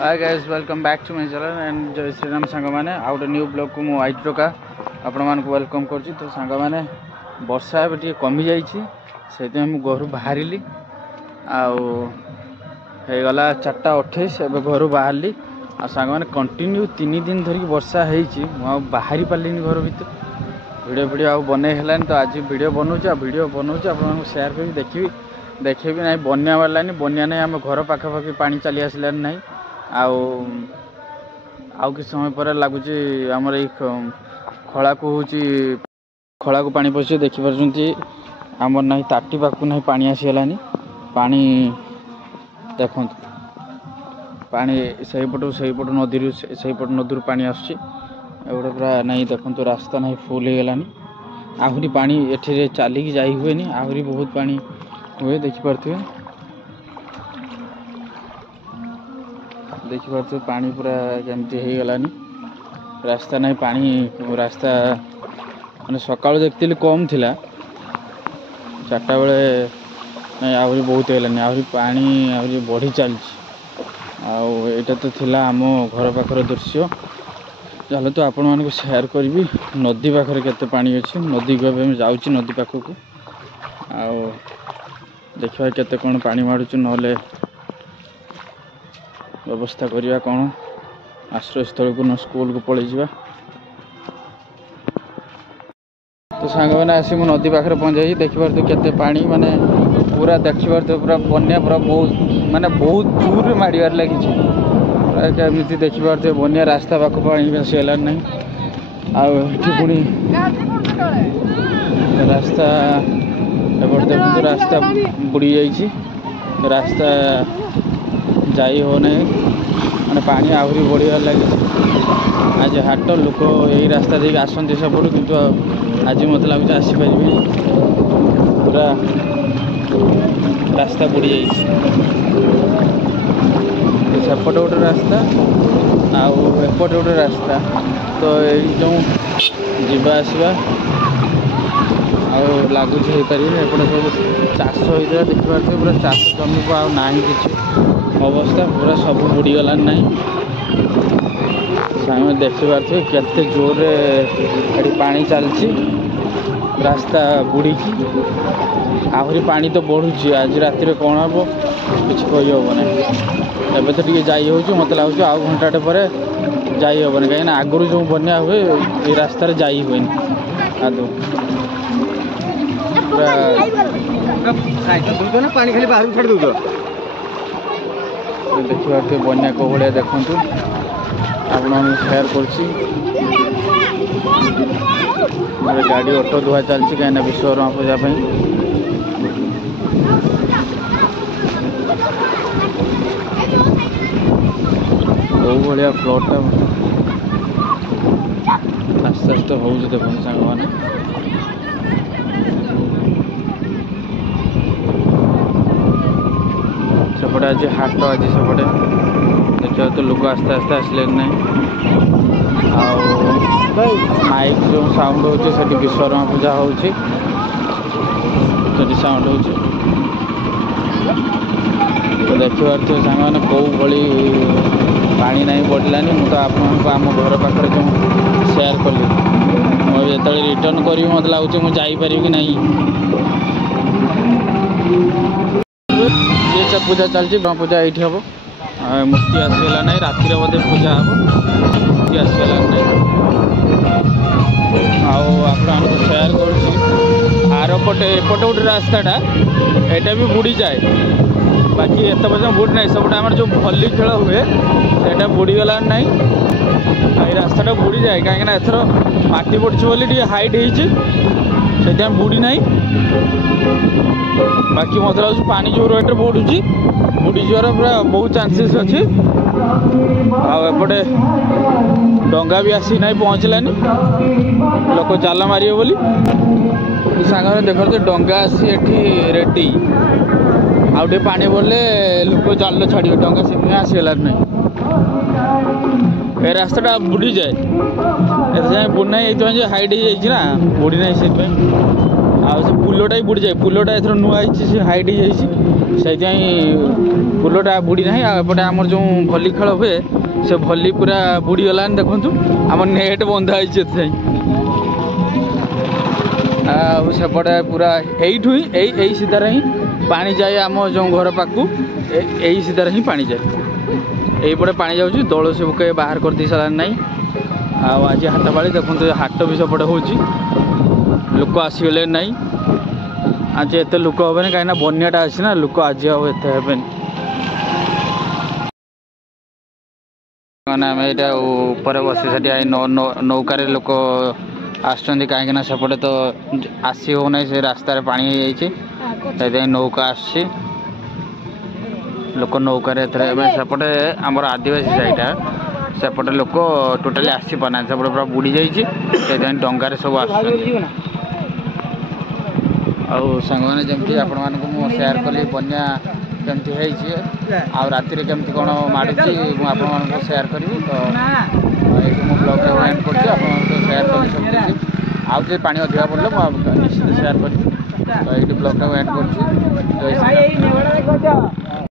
Hi guys welcome back to my channel and जय श्री राम सांग मैंने आउ गोटे न्यू ब्लॉग को मुझे टोका आपण मान वेलकम कर तो सांग मैंने वर्षा ए कमी जाइए से घर बाहरी आगला 4:28 एवं घर बाहरी आ सांग मैंने कंटिन्यू 3 दिन धरिक वर्षा हो बाहरी पार्ली घर भर वीडियो वीडियो आउ बन तो आज वीडियो बनाऊँ आप सेयार कर देखी ना बन्या बारलानी बन्या नहीं आम घर पाखापाखि पानी चली आसलानी ना आउ कि समय पर लगुच आमर खला को हूँ खला को पानी पशु देखिपुं आमर ना ताटी पाक ना पानी आसीगलानी पानी देखु पानी से पट नदी पानी आसुची एगोटे पूरा नहीं देखु रास्ता ना फुल हो गलानी आहरी पानी एठे चलिकी जाई हुए नहीं आहरी बहुत पानी हुए देखिपे पानी पूरा केमती हो गलानी रास्ता नहीं पानी रास्ता मैंने सकाल देखती कम थिला 4टा बेले नहीं आहरी बहुत होगलानी आहरी पानी आहरी बढ़ी चलची आईटा तो थिला आम घर पाखर दृश्य चलो तो आपण मानक शेयर करी नदी पाखर केते पानी अच्छी नदी को जाऊँगी नदी पाखक देखा केते कौन पानी मारुच नले व्यवस्था करवा कौन आश्रयस्थल को न स्कूल को पलि जा तो सांग मैंने आसी मो नदी पाखे पहुँचाई देखिपार तो केते पानी माने पूरा देखिपार तो पूरा बन्या पूरा बहुत माने बहुत जोर मारियार लगी केमी देखिपारे बन्या रास्ता पाख पानी आसगला ना आनी रास्ता एपटे देखो रास्ता बुड़ी जाइए रास्ता जाई हो नहीं मैंने पानी आहरी बढ़ियार लगे आज हाट लोक यही रास्ता देख आसती सेपटू किंतु आज मत लगुच आसीपारे पूरा रास्ता बुड़ी जाइए सेपटे गोटे रास्ता आउपटे गोटे रास्ता तो यही जो जीवा आसवा लगुच हो पारे एपटे सब चाष होता देखिए पूरा चाष जमी को आना कि अवस्था पूरा सब बुड़ीगला ना सामने देखिपे केते जोर पानी चलती रास्ता बुड़ी आहरी पानी तो बढ़ुची आज राति कौन हम कि कहीहबना एवं तो टे जाइ मत लगुच आउ घंटाटे पर जाइहबन कहीं आगुरी जो बन्या हुए ये रास्त जाइ हुए आदौ पानी खाली बाहर छाड़ दौ देखिए बन्या को भाया देखु आप शेयर कर गाड़ी ऑटो धुआ चलती कहीं विश्वकर्मा पूजा भाया फ्लोटा आस्ते आस्ते हो देखो सांग मैंने सेपटे आज हाट आज सेपटे देखा तो लोक आस्ते आस्ते आसले ना माइक जो साउंड होची से विश्वकर्मा पूजा होची साउंड होची तो देखिए सांग मैंने कौ भली पानी नहीं बढ़लानी मुझे आपको आम घर पाखे जो शेयर कली मुझे जो रिटर्न करी मत लगुच मुझे कि नहीं ये सब पूजा चलती पूजा ये हम मूर्ति आसगला ना रातिर बोधे पूजा हम मूर्ति आसगला ना आप शेयर करपटे एपटे गोटे रास्ताटा यहाँ भी बुड़ी जाए बाकी एत पर्यटन बुड़ी ना सब आम जो भली खेल हुए से बुड़ीगला ना ये रास्ता बुड़ी जाए कहीं एथर माटी पड़ी बोली हाइट से बुड़ी ना बाकी मत लगे पानी जो रेट बढ़ुची बुड़ी जर पूरा बहुत चांसेस अच्छी आउपटे डंगा भी आसी ना पहुँचलानी लोक जाल मारे बोली सांग देखते डंगा आसी एठी रेडी आउटे पानी बोले लोक जाल छाड़े डंगा से आसगला ना ए रास्ता बुड़ी जाए ए बुड़ी ना ये हाइट हो ना बुड़ी ना से पुलटा ही बुड़ी जाए पुलटा एथर नुआ हाइट हो ସେଇଥିପାଇଁ ପୋଲଟା ବୁଡ଼ି ନାହିଁ। ଆଉ ଏପଟେ ଆମର ଯେଉଁ ଭଲି ଖେଳ ହୁଏ ସେ ଭଲି ପୁରା ବୁଡ଼ିଗଲାଣି ଦେଖନ୍ତୁ। ଆମର ନେଟ୍ ବନ୍ଧା ହେଇଛି ଏଥିପାଇଁ। ଆଉ ସେପଟେ ପୁରା ଏଇଠୁ ହିଁ ଏଇ ସିଧାରେ ହିଁ ପାଣି ଯାଏ ଆମ ଯେଉଁ ଘର ପାଖକୁ। ଏଇ ସିଧାରେ ହିଁ ପାଣି ଯାଏ। এইପଟେ ପାଣି ଯାଉଛି। ଦୋଳ ସବୁ କେହି ବାହାର କରିଦେଇ ସାରିଲାଣି ନାହିଁ। ଆଉ ଆଜି ହାଟ ପାଳି ଦେଖନ୍ତୁ ହାଟ ବି ସେପଟେ ହେଉଛି। ଲୋକ ଆସିଗଲେ ନାହିଁ। ଆଜି ଏତେ ଲୋକ ହେବେନି କାହିଁକିନା ବନ୍ୟାଟା ଅଛି ନା ଲୋକ ଆଜି ଆଉ ଏତେ ହେବେନି। ମାନେ ଆମେ ଏଇଟା ଉପରେ ବସି ସେଠି ନୌକାରେ ଲୋକ ଆସୁଛନ୍ତି କାହିଁକିନା ସେପଟେ ତ ଆସି ହେଉନାହିଁ ସେ ରାସ୍ତାରେ ପାଣି ହେଇଯାଇଛି। ସେଥିପାଇଁ ନୌକା ଆସୁଛି। ଲୋକ ନୌକାରେ ଏଥିରେ ଏବେ ସେପଟେ ଆମର ଆଦିବାସୀ ସାହିଟା ସେପଟେ ଲୋକ ଟୋଟାଲି ଆସିପାରୁନାହାନ୍ତି। ସେପଟେ ପୁରା ବୁଡ଼ି ଯାଇଛି। ସେଥିପାଇଁ ଡଙ୍ଗାରେ ସବୁ ଆସୁଛନ୍ତି। ଆଉ ସାଙ୍ଗମାନେ ଯେମିତି ଆପଣମାନଙ୍କୁ ମୁଁ ସେୟାର କଲି ବନ୍ୟା କେମିତି ହେଇଛି ଆଉ ରାତିରେ କେମିତି କ'ଣ ମାଡ଼ୁଛି ମୁଁ ଆପଣମାନଙ୍କୁ ସେୟାର କରିବି। ତ ଏଇଠି ମୁଁ ବ୍ଲଗ୍ଟାକୁ ଏଣ୍ଡ କରୁଛି। ଆପଣମାନଙ୍କୁ ସେୟାର କଲି ସବୁ କିଛି। ଆଉ ଯଦି ପାଣି ଅଧିକା ପଡ଼ିଲେ ମୁଁ ନିଶ୍ଚିତ ସେୟାର କରିବି। ତ ଏଇଠି ବ୍ଲଗ୍ଟାକୁ ଏଣ୍ଡ କରୁଛି। ଜୟ ଶ୍ରୀରାମ।